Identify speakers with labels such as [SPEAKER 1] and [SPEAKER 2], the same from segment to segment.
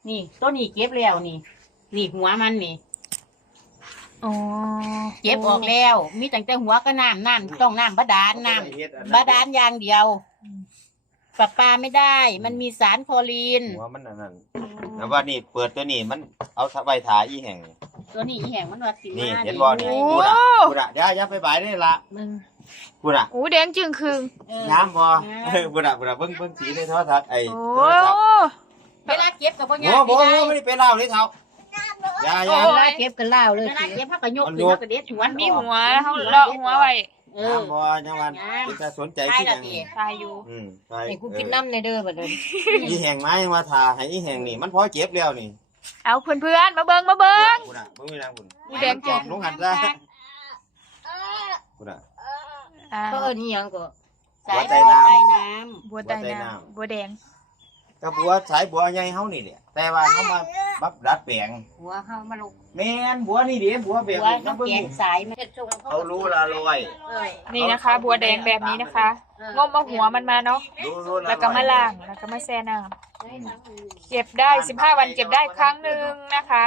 [SPEAKER 1] นี่ตัวนี้เก็บแล้วนี่หัวมันนี่
[SPEAKER 2] อ๋อ
[SPEAKER 1] เก็บออกแล้วมีตั้งแต่หัวก็น้ำต้องน้ำบาดาลบาดาลอย่างเดียวปลาไม่ได้ มันมีสารคลอรีน
[SPEAKER 3] หัวมันนั่นแล้วว่านี่เปิดตัวนี้มันเอาไว้ถ่าอีแห่ง
[SPEAKER 1] ตัวนี้แห้งมันว่าสิ
[SPEAKER 3] นี่
[SPEAKER 1] มา
[SPEAKER 3] เห็นบ่นี่พูดอ่ะอย่าไปบ่ายนี่ละ
[SPEAKER 1] มึง
[SPEAKER 3] พูดอ่ะ
[SPEAKER 2] โอ้แดงจึงคืง
[SPEAKER 3] น้ำบ่พูดอ่ะเบิ่งสีในโทรทัศน์ไอ้
[SPEAKER 2] โอ้
[SPEAKER 3] โทรศัพท์
[SPEAKER 1] เวลาเก็บกับพ่อ
[SPEAKER 3] โอ้โหไม่ได้เป็นเล่าเลยเท่าอย่า
[SPEAKER 2] โอ้
[SPEAKER 1] เวลาเก็บกันเล่าเลยเวลาเก็บพักกระยกขึ้นพักกระเด็ดหัว
[SPEAKER 2] มีหัวเขาเลาะหัวไว้
[SPEAKER 3] น้ำบ่ยังวันจะสนใจที่ยัง
[SPEAKER 2] ตายอยู่
[SPEAKER 3] ใช่
[SPEAKER 4] ไอ้กูกินน้ำในเด้อบัดนี้
[SPEAKER 3] อีแห่งไม้ยังมาถ่าให้อีแห่งนี่มันพอเจ็บแล้วนี่
[SPEAKER 2] เอาเพื่อนๆมาเบิ่ง
[SPEAKER 3] พูดอ่ะเบิ่งไม่นางคุณ
[SPEAKER 2] กูแดงจึง
[SPEAKER 3] ลงหันซะพูดอ่ะ
[SPEAKER 4] เขาเอิ้นอีหยังก็
[SPEAKER 1] สายบัวใต้น้
[SPEAKER 2] บัวใต้น้ำบัวแดง
[SPEAKER 3] ก็บัวสายบัวใหญ่เฮานี่แหละแต่ว่าเขามาบับดัดแปลง
[SPEAKER 4] หัวเฮามาลง
[SPEAKER 3] แม่นบัวนี่เด้บัว
[SPEAKER 1] ำ
[SPEAKER 3] แบบ
[SPEAKER 1] หัว
[SPEAKER 3] นี้
[SPEAKER 1] ต้
[SPEAKER 3] นะ
[SPEAKER 1] อง
[SPEAKER 3] เบิ่ง
[SPEAKER 1] แกงสายมัน
[SPEAKER 4] เฮ็ดทรง
[SPEAKER 3] เขารู้ละลอย
[SPEAKER 2] นี่นะคะ บัวแดงแบบนี้นะคะงมเอาหัวมันมาเนาะ
[SPEAKER 3] รู้ละ
[SPEAKER 2] แล้วก็มาล้างแล้วก็มาแช่น้ำเก็บได้15 วันเก็บได้ครั้งหนึ่งนะคะ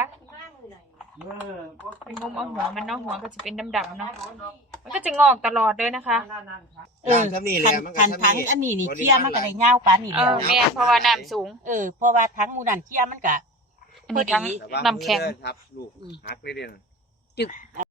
[SPEAKER 2] เป็นงมเอาหัวมันเนาะหัวก็จะเป็นดำๆเนาะมันก็จะงอกตลอดเลยนะคะ
[SPEAKER 3] ทำนี่แหละมันก็
[SPEAKER 1] ทัน
[SPEAKER 3] ทำนี่
[SPEAKER 1] อันนี้นี่เคี่ยมันก็ได้เงาปานนี่
[SPEAKER 2] เอ
[SPEAKER 1] แล้ว
[SPEAKER 2] อแม่เพราะว่าน้ำสูง
[SPEAKER 1] เพราะว่าทั้งหมูนันเคี่ยมันก็
[SPEAKER 2] อันนี้ทั้งน้ำแข็ง
[SPEAKER 3] ทับลูกหักเลยเด่น
[SPEAKER 1] จึก